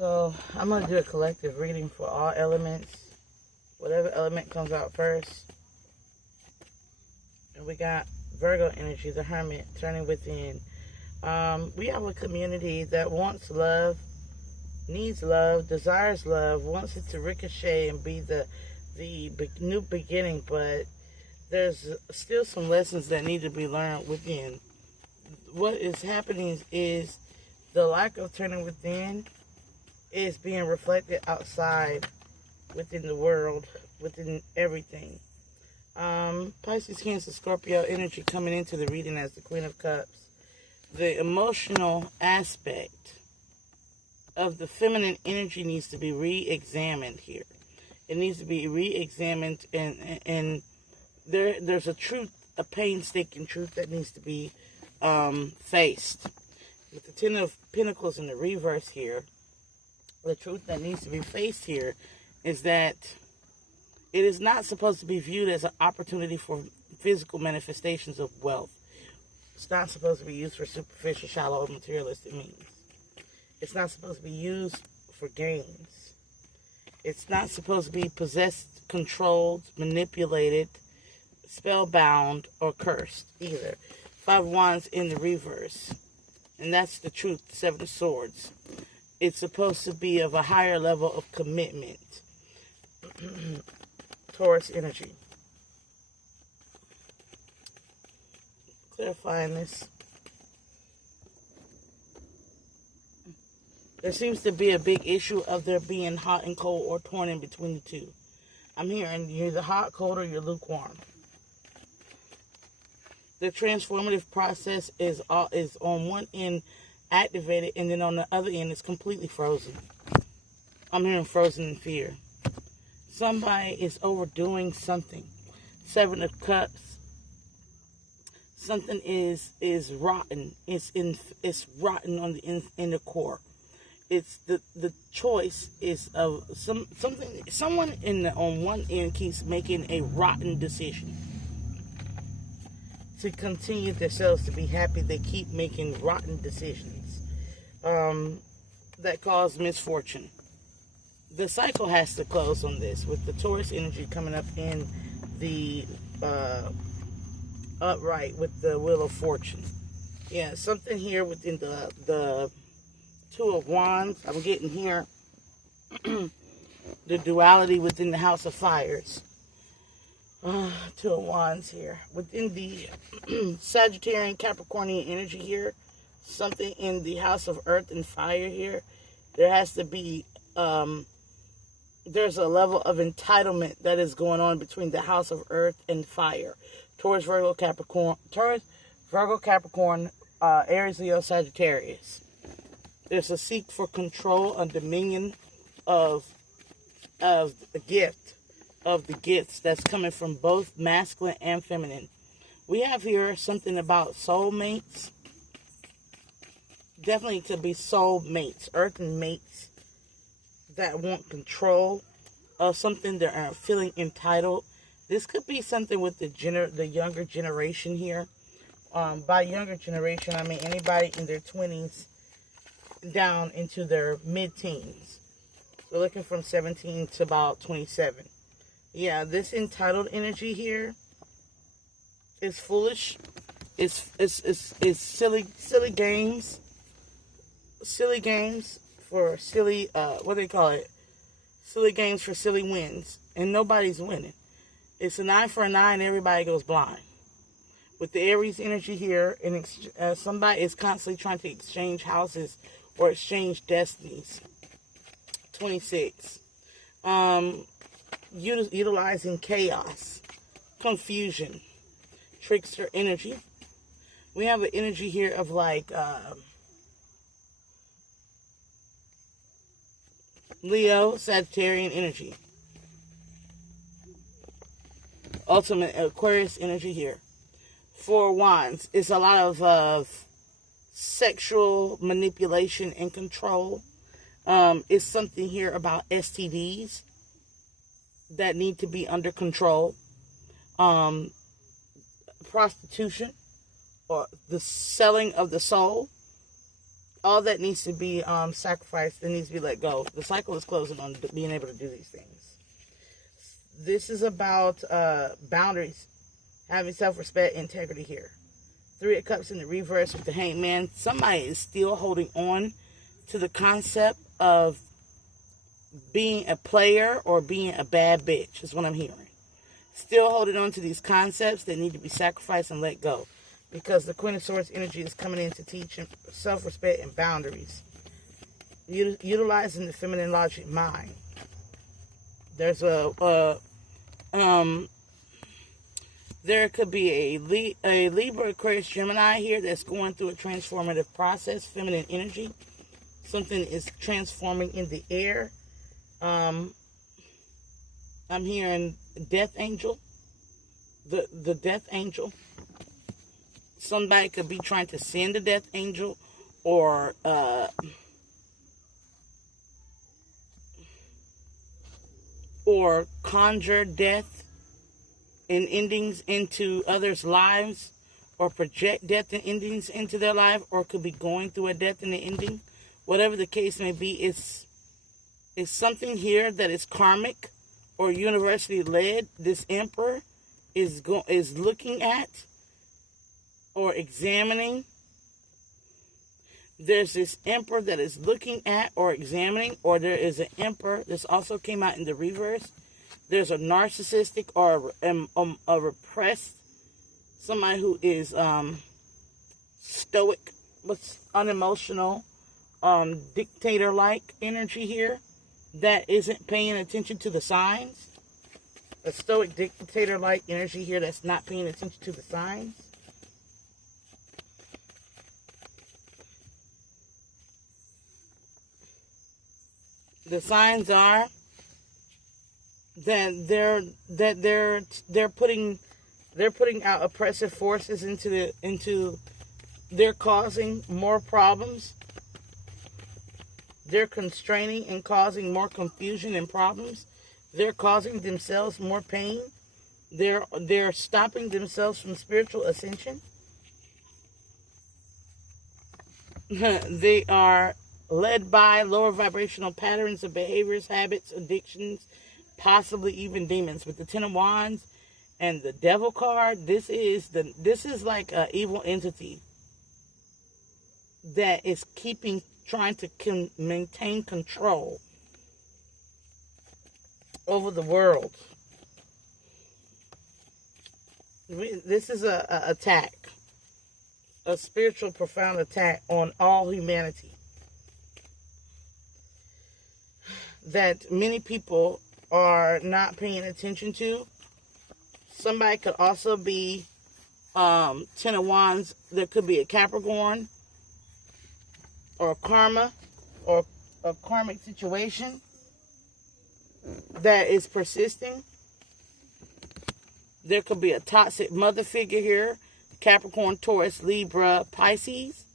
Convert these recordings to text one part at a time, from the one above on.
So I'm going to do a collective reading for all elements. Whatever element comes out first. And we got Virgo energy, the Hermit, turning within. We have a community that wants love, needs love, desires love, wants it to ricochet and be the new beginning, but there's still some lessons that need to be learned within. What is happening is the lack of turning within is being reflected outside, within the world, within everything. Pisces, Cancer, Scorpio energy coming into the reading as the Queen of Cups. The emotional aspect of the feminine energy needs to be re-examined here. It needs to be re-examined, and there's a truth, a painstaking truth that needs to be faced. With the Ten of Pentacles in the reverse here, the truth that needs to be faced here is that it is not supposed to be viewed as an opportunity for physical manifestations of wealth. It's not supposed to be used for superficial, shallow, or materialistic means. It's not supposed to be used for gains. It's not supposed to be possessed, controlled, manipulated, spellbound, or cursed either. 5 of Wands in the reverse. And that's the truth, 7 of Swords. It's supposed to be of a higher level of commitment. Taurus energy. Clarifying this. There seems to be a big issue of there being hot and cold or torn in between the two. I'm hearing you're either hot, cold, or you're lukewarm. The transformative process is on one end activated, and then on the other end it's completely frozen. I'm hearing frozen in fear. Somebody is overdoing something. 7 of Cups. Something is rotten. It's rotten on the in the core. It's the choice is of someone on one end keeps making a rotten decision. To continue themselves to be happy, they keep making rotten decisions that cause misfortune. The cycle has to close on this, with the Taurus energy coming up in the upright with the Wheel of Fortune. Yeah, something here within the 2 of Wands. I'm getting here the duality within the House of Fires. 2 of Wands here. Within the Sagittarian Capricornian energy here, something in the House of Earth and Fire here. There has to be, there's a level of entitlement that is going on between the House of Earth and Fire. Taurus, Virgo, Capricorn, Aries, Leo, Sagittarius. There's a seek for control and dominion of the gift. Of the gifts that's coming from both masculine and feminine. We have here something about soulmates. Definitely could be soulmates, earthen mates that want control of something, that are feeling entitled. This could be something with the younger generation here. By younger generation, I mean anybody in their 20s down into their mid-teens. We're looking from 17 to about 27. Yeah, this entitled energy here is foolish. It's silly games. Silly games for silly, what do they call it? Silly games for silly wins. And nobody's winning. It's an eye for an eye and everybody goes blind. With the Aries energy here, and somebody is constantly trying to exchange houses or exchange destinies. 26. Utilizing chaos, confusion, trickster energy. We have an energy here of like Leo, Sagittarian energy. Ultimate Aquarius energy here. 4 Wands. It's a lot of sexual manipulation and control. It's something here about STDs that need to be under control. Prostitution, or the selling of the soul. all that needs to be sacrificed and needs to be let go. The cycle is closing on being able to do these things. This is about boundaries, having self-respect, integrity here. 3 of Cups in the reverse with the Hangman. Somebody is still holding on to the concept of being a player or being a bad bitch, is what I'm hearing. Still holding on to these concepts that need to be sacrificed and let go. Because the Queen of Swords energy is coming in to teach self-respect and boundaries. Utilizing the feminine logic mind. There's there could be a Libra, Aquarius, Gemini here that's going through a transformative process, feminine energy. Something is transforming in the air. I'm hearing Death Angel. The Death Angel. Somebody could be trying to send a Death Angel or conjure death and endings into others' lives, or project death and endings into their life, or could be going through a death and an ending. Whatever the case may be, it's something here that is karmic or universally led. This Emperor is looking at or examining. There's this Emperor that is looking at or examining, or there is an Emperor. This also came out in the reverse. There's a narcissistic or a repressed, somebody who is stoic, with unemotional, dictator-like energy here that isn't paying attention to the signs. A stoic dictator-like energy here that's not paying attention to the signs. The signs are that they're putting out oppressive forces into they're causing more problems. They're constraining and causing more confusion and problems. They're causing themselves more pain. They're stopping themselves from spiritual ascension. They are led by lower vibrational patterns of behaviors, habits, addictions, possibly even demons. With the 10 of Wands and the Devil card, this is like an evil entity that is trying to maintain control over the world. This is a attack, a spiritual profound attack on all humanity that many people are not paying attention to. Somebody could also be 10 of Wands. There could be a Capricorn or karma or a karmic situation that is persisting. There could be a toxic mother figure here. Capricorn, Taurus, Libra, Pisces.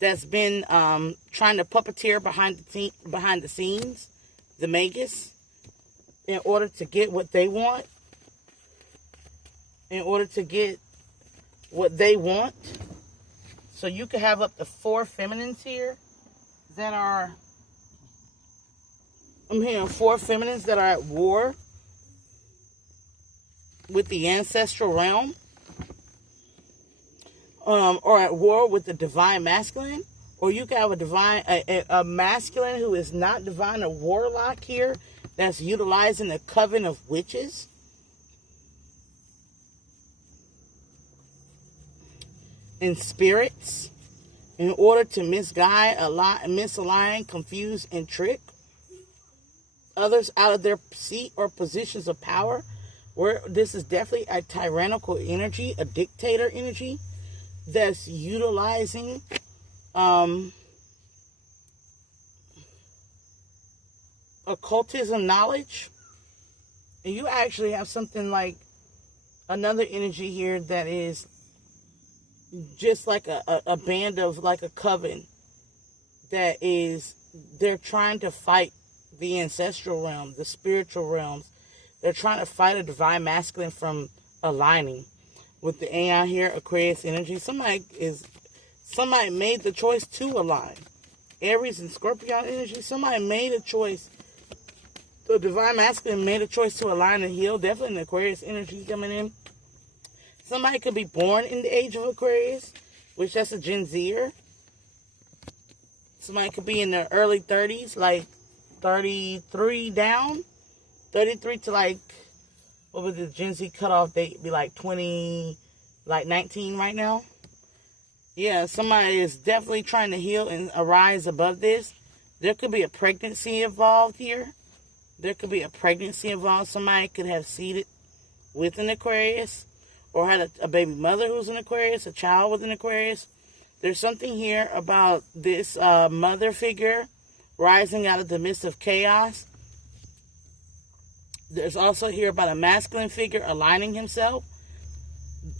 That's been trying to puppeteer behind the scenes, the Magus, in order to get what they want. In order to get what they want. So you could have up to 4 feminines here that are, I'm hearing 4 feminines that are at war with the ancestral realm. Or at war with the divine masculine, or you can have a masculine who is not divine, a warlock here that's utilizing the coven of witches. And spirits in order to misguide, misalign, confuse, and trick others out of their seat or positions of power. Where this is definitely a tyrannical energy, a dictator energy that's utilizing occultism knowledge. And you actually have something like another energy here that is just like a band of, like a coven that is, they're trying to fight the ancestral realm, the spiritual realms. They're trying to fight a divine masculine from aligning with the AI here, Aquarius energy. Somebody Somebody made the choice to align. Aries and Scorpion energy, somebody made a choice. The Divine Masculine made a choice to align and heal. Definitely an Aquarius energy coming in. Somebody could be born in the age of Aquarius, which that's a Gen Zer. Somebody could be in their early 30s, like 33 down. 33 to like, what would the Gen Z cutoff date be, like 20, like 19 right now? Yeah, somebody is definitely trying to heal and arise above this. There could be a pregnancy involved here. There could be a pregnancy involved. Somebody could have seeded with an Aquarius or had a baby mother who's an Aquarius, a child with an Aquarius. There's something here about this mother figure rising out of the midst of chaos. There's also here about a masculine figure aligning himself.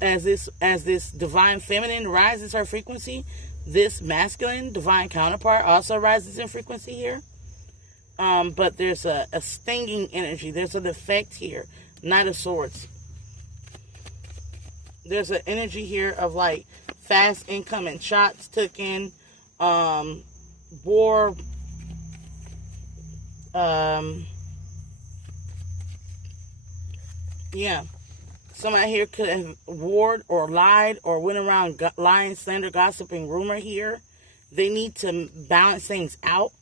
As this divine feminine rises her frequency, this masculine divine counterpart also rises in frequency here. But there's a stinging energy. There's an effect here. Knight of Swords. There's an energy here of like fast incoming shots taken, war, yeah. Somebody here could have warred or lied or went around lying, slander, gossiping, rumor here. They need to balance things out.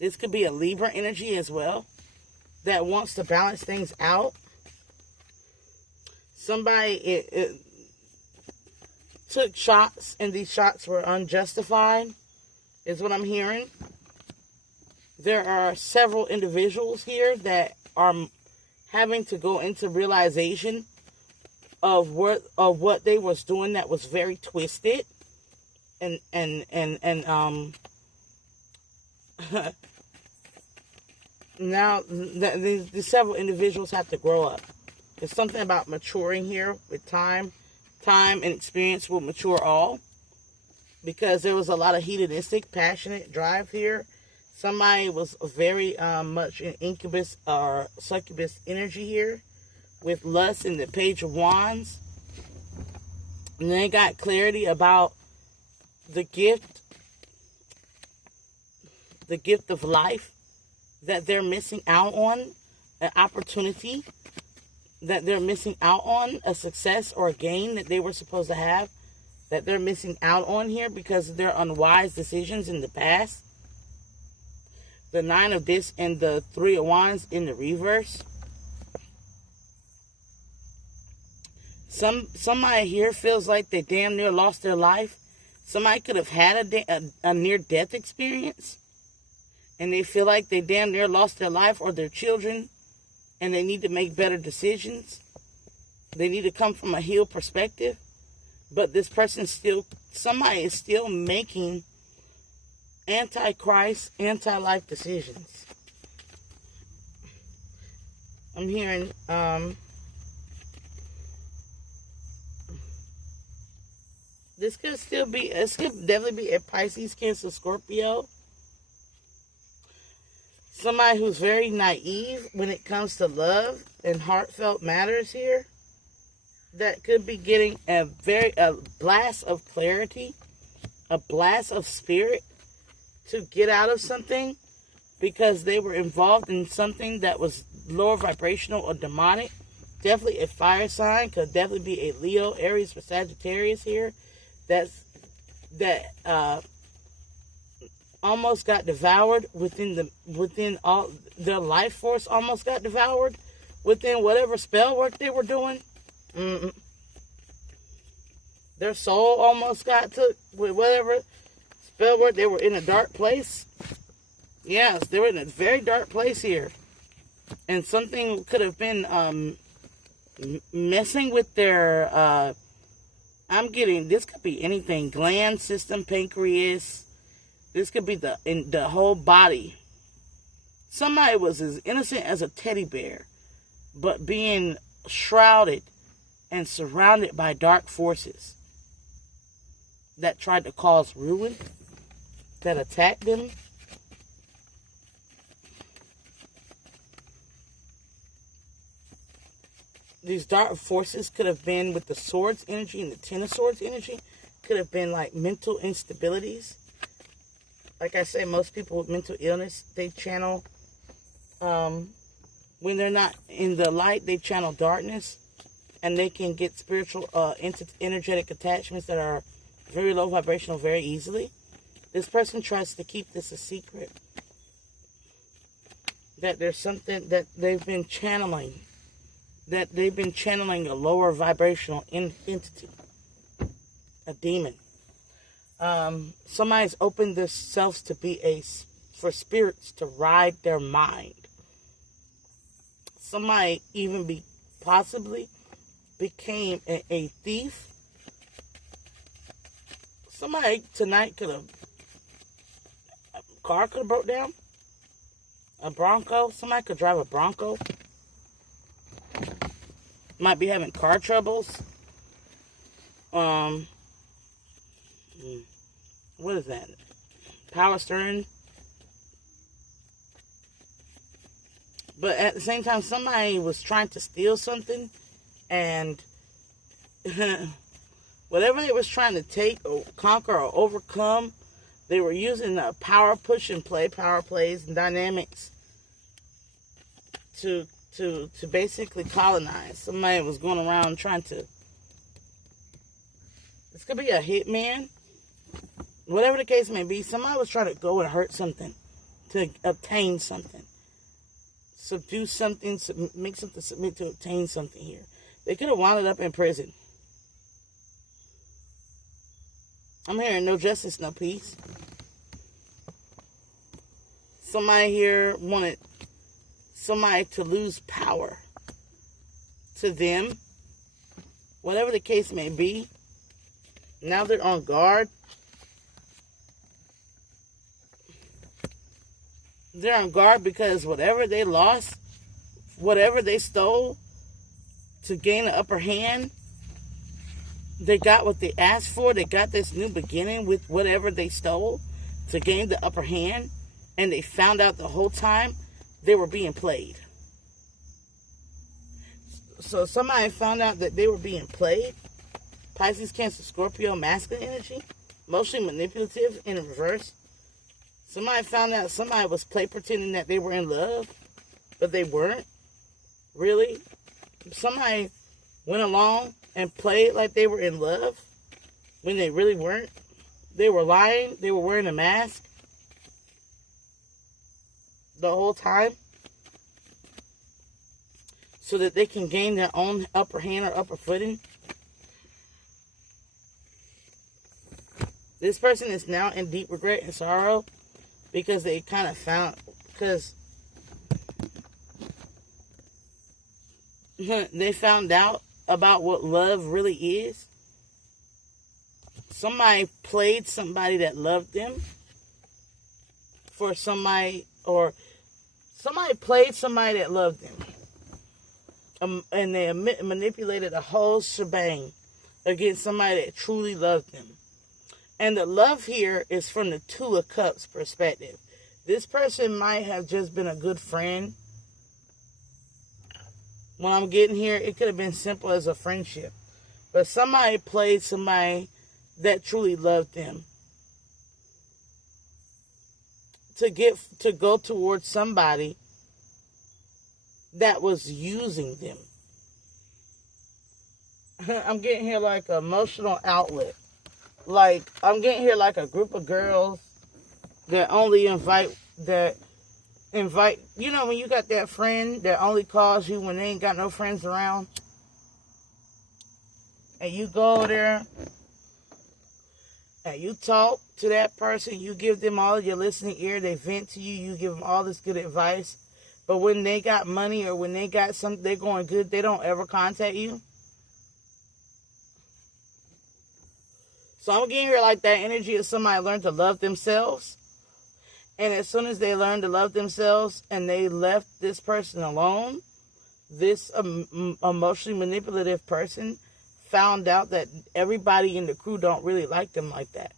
This could be a Libra energy as well that wants to balance things out. Somebody took shots and these shots were unjustified, is what I'm hearing. There are several individuals here that are having to go into realization of what they was doing that was very twisted, and now the several individuals have to grow up. There's something about maturing here with time and experience will mature all, because there was a lot of hedonistic, passionate drive here. Somebody was very much in incubus or succubus energy here, with lust and the Page of Wands. And they got clarity about the gift of life that they're missing out on, an opportunity that they're missing out on, a success or a gain that they were supposed to have, that they're missing out on here because of their unwise decisions in the past. The Nine of Discs and the Three of Wands in the reverse. Somebody here feels like they damn near lost their life. Somebody could have had a near-death experience, and they feel like they damn near lost their life or their children, and they need to make better decisions. They need to come from a healed perspective. But this person somebody is still making anti-Christ, anti-life decisions. I'm hearing, this could definitely be a Pisces, Cancer, Scorpio. Somebody who's very naive when it comes to love and heartfelt matters here. That could be getting a blast of clarity, a blast of spirit to get out of something because they were involved in something that was lower vibrational or demonic. Definitely a fire sign. Could definitely be a Leo, Aries, or Sagittarius here. That almost got devoured within all their life force. Almost got devoured within whatever spell work they were doing. Their soul almost got took with whatever spell work. They were in a dark place. Yes, they were in a very dark place here, and something could have been messing with their. I'm getting, this could be anything, gland system, pancreas. This could be the whole body. Somebody was as innocent as a teddy bear, but being shrouded and surrounded by dark forces that tried to cause ruin, that attacked them. These dark forces could have been with the Swords energy and the Ten of Swords energy. could have been like mental instabilities. Like I say, most people with mental illness, they channel, when they're not in the light, they channel darkness, and they can get spiritual, energetic attachments that are very low vibrational very easily. This person tries to keep this a secret, that there's something that they've been channeling, a lower vibrational entity, a demon. Somebody's opened themselves to be for spirits to ride their mind. Somebody even possibly became a thief. Somebody tonight a car could have broke down. A Bronco. Somebody could drive a Bronco. Might be having car troubles. What is that? Power steering. But at the same time, somebody was trying to steal something, and whatever they was trying to take or conquer or overcome, they were using power push and power plays and dynamics to basically colonize. Somebody was going around trying to. This could be a hitman. Whatever the case may be, somebody was trying to go and hurt something to obtain something. Subdue something, make something submit to obtain something here. They could have wound up in prison. I'm hearing no justice, no peace. Somebody here wanted somebody to lose power to them. Whatever the case may be. Now they're on guard. They're on guard because whatever they lost, whatever they stole to gain an upper hand, they got what they asked for. They got this new beginning with whatever they stole to gain the upper hand. And they found out the whole time they were being played. So somebody found out that they were being played. Pisces, Cancer, Scorpio, masculine energy. Mostly manipulative in reverse. Somebody found out somebody was pretending that they were in love, but they weren't. Really? Somebody went along and played like they were in love when they really weren't. They were lying. They were wearing a mask the whole time so that they can gain their own upper hand or upper footing. This person is now in deep regret and sorrow because they kind of because they found out about what love really is. Somebody played somebody that loved them for somebody, or somebody played somebody that loved them. And they manipulated a whole shebang against somebody that truly loved them. And the love here is from the Two of Cups perspective. This person might have just been a good friend. When I'm getting here, it could have been simple as a friendship. But somebody played somebody that truly loved them to go towards somebody that was using them. I'm getting here like an emotional outlet. Like, I'm getting here like a group of girls that only invite, you know, when you got that friend that only calls you when they ain't got no friends around. And you go there and you talk to that person. You give them all of your listening ear. They vent to you. You give them all this good advice. But when they got money or when they got something, they're going good, they don't ever contact you. So I'm getting here like that energy of somebody learned to love themselves. And as soon as they learned to love themselves and they left this person alone, this emotionally manipulative person found out that everybody in the crew don't really like them like that.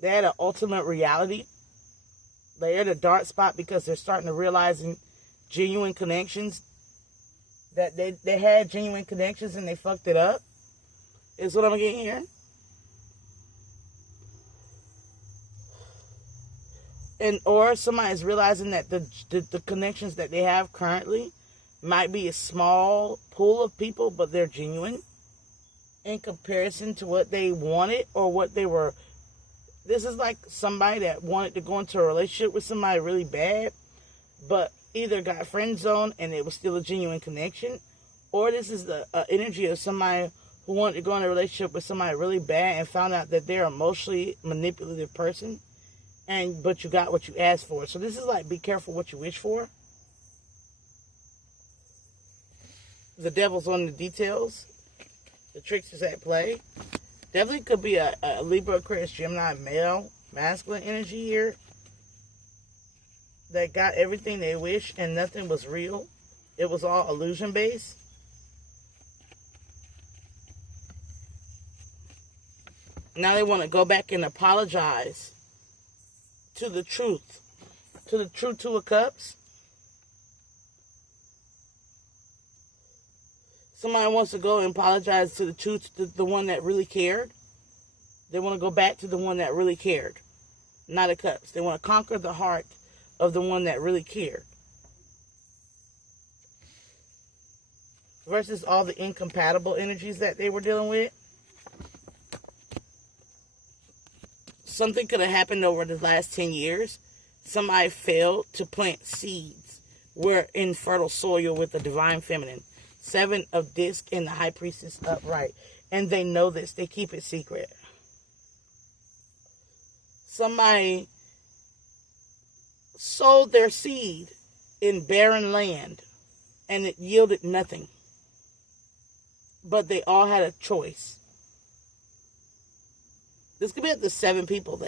They had an ultimate reality. They're at a dark spot because they're starting to realize genuine connections That they had genuine connections and they fucked it up, is what I'm getting here. And or somebody is realizing that the connections that they have currently might be a small pool of people, but they're genuine in comparison to what they wanted or what they were. This is like somebody that wanted to go into a relationship with somebody really bad, but either got friend zoned and it was still a genuine connection, or this is the energy of somebody who wanted to go in a relationship with somebody really bad and found out that they're an emotionally manipulative person, but you got what you asked for. So this is like, be careful what you wish for. The devil's on the details. The tricks is at play. Definitely could be a Libra, Aquarius, Gemini, male, masculine energy here. That got everything they wish and nothing was real. It was all illusion based. Now they want to go back and apologize to the truth. To the true Two of Cups. Somebody wants to go and apologize to the truth, to the one that really cared. They want to go back to the one that really cared. Knight of Cups. They want to conquer the heart of the one that really cared. Versus all the incompatible energies that they were dealing with. Something could have happened over the last 10 years. Somebody failed to plant seeds. We're in fertile soil with the Divine Feminine. 7 of Disc and the High Priestess upright. And they know this. They keep it secret. Somebody sowed their seed in barren land and it yielded nothing. But they all had a choice. This could be up to 7 people that